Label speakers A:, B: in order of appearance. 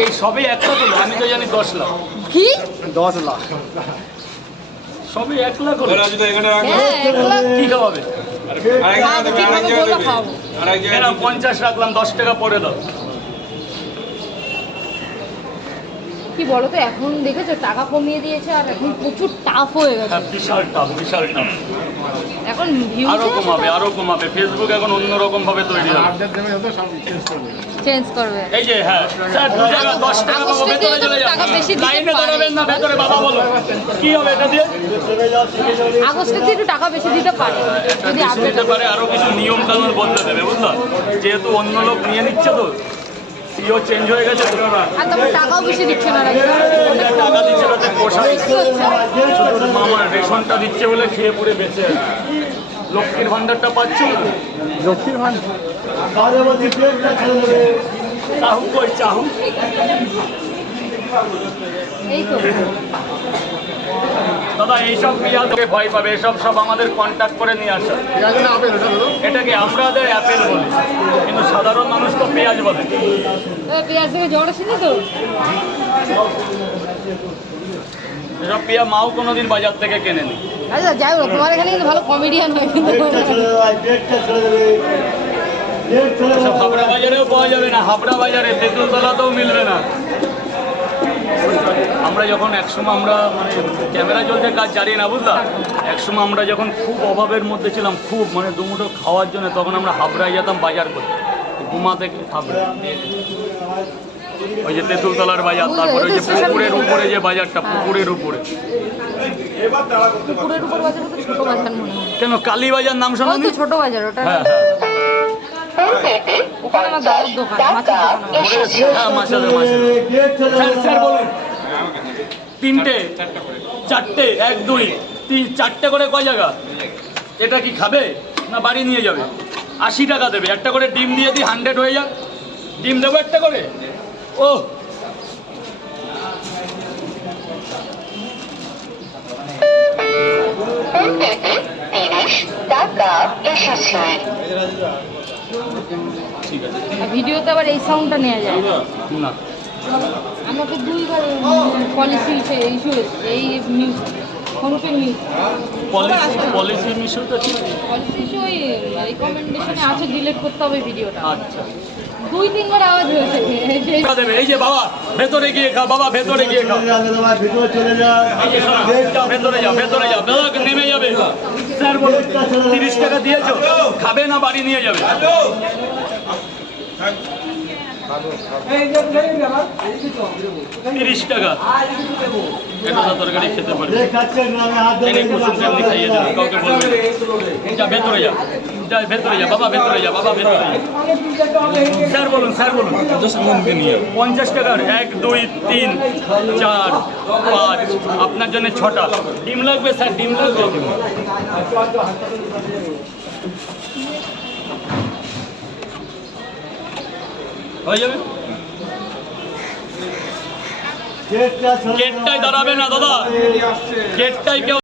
A: এই সবই এক লাখ হলো আমি তো জানি দশ লাখ।
B: কি?
C: দশ লাখ।
A: সবই এক লাখ হলো।
B: হ্যাঁ
A: কি খাওয়াবে? পঞ্চাশ রাখলাম দশ টাকা পরে দাও।
B: কি বলো তো এখন দেখেছ টাকা কমিয়ে দিয়েছে আর এখন প্রচুর টাফ হয়ে গেছে।
A: হ্যাঁ বিশাল টাপ বিশাল টাপ
B: এখন আরও
A: কমাবে আরও কমাবে। ফেসবুক এখন অন্যরকম ভাবে তৈরি হবে।
B: চেঞ্জ করবে।
A: এই যে হ্যাঁ স্যার দু টাকা দশ টাকা পাবো ভেতরে
B: তো
A: চলে যান
B: টাকা বেশি দিতে
A: লাইনে দাঁড়াবেন না ভেতরে বাবা বলো। কি হবে এটা দিয়ে?
B: আগস্টে দিয়ে একটু টাকা বেশি দিতে পারে। যদি আপডেট
A: হতে পারে আরও কিছু নিয়ম কানুন বদলে দেবে বুঝলা? যেহেতু অন্য লোক নিয়ে নিচ্ছে তো। সিও চেঞ্জ হয়ে গেছে
B: আর তারপর টাকাও বেশি দিচ্ছে না
A: টাকা দিচ্ছে
B: risk হচ্ছে।
A: শুধু মামার রেশনটা দিচ্ছে বলে খেয়ে পড়ে বেঁচে লক্ষ্মীর ভান্ডারটা পাচ্ছ
C: লক্ষ্মীর ভান্ডার?
A: চাহু কই চাহু
B: এই তো।
A: দাদা এইসব ভয় পাবে? এসব সব আমাদের কন্ট্যাক্ট করে নিয়ে আসা। এটাকে আমাদের অ্যাপেল বলি? কিন্তু সাধারণ মানুষ তো পেঁয়াজ বলে।
B: পেঁয়াজ থেকে জ্বর আসেনি তো?
A: এসব পেঁয়া মাও কোনোদিন বাজার থেকে কেনেনি।
B: আচ্ছা যাই হোক তোমার এখানে ভালো কমেডিয়ান হয়
A: হাবড়া বাজারেও পাওয়া যাবে না। হাবড়া বাজারে তেঁতুলতলাতেও মিলবে না। আমরা যখন একসময় আমরা মানে ক্যামেরা চলতে কাজ চালিয়ে না বুঝলা? একসময় আমরা যখন খুব অভাবের মধ্যে ছিলাম খুব মানে দুমুঠো খাওয়ার জন্য তখন আমরা হাবড়ায় যেতাম বাজার করতে। ঘুমা থেকে হাবড়া ওই যে তেঁতুলতলার বাজার তারপরে ওই যে পুকুরের উপরে যে বাজারটা পুকুরের উপরে। কেন কালী বাজার নাম শোনো
B: ছোট বাজার ওটা
A: হ্যাঁ হ্যাঁ। তিনটে, চারটে, এক, দুই, তিন, চারটে করে কয় জায়গা? এটা কি খাবে না বাড়ি নিয়ে যাবে? আশি টাকা দেবে। একটা করে ডিম দিয়ে দিই হান্ড্রেড হয়ে যাক। ডিম দেবো একটা করে? ও।
B: আর ভিডিওতে আবার এই সাউন্ডটা নেওয়া যায় না। আমাকে দুইবার পলিসি ইস্যু এই নিউজ
A: পলিসি পলিসি মিশোটা ঠিক আছে?
B: পলিসি ইস্যু ওই রিকমেন্ডেশনে আছে ডিলিট করতে হবে ভিডিওটা
A: আচ্ছা।
B: দুই তিনবার আওয়াজ হয়েছে। সেই-
A: টাকা দেবে এই যে বাবা ভেতরে গিয়ে খা বাবা ভেতরে গিয়ে খা যে ভেতরে যাও ভেতরে যাও দাদা নেমে যাবে। স্যার বলুন তিরিশ টাকা দিয়েছ খাবে না বাড়ি নিয়ে যাবে। তিরিশ টাকা। এটা তরকারি খেতে পারবে। এনে কুসুম যা, ভেতরে যা। যা, ভেতরে যা, বাবা, ভেতরে যা, বাবা, ভেতরে যা। স্যার বলুন স্যার বলুন। পঞ্চাশ টাকার এক, দুই, তিন, চার, পাঁচ। আপনার জন্য ছটা। ডিম লাগবে, স্যার, ডিম লাগবে। গেটটায় দাঁড়াবে না দাদা। গেটটাই কেউ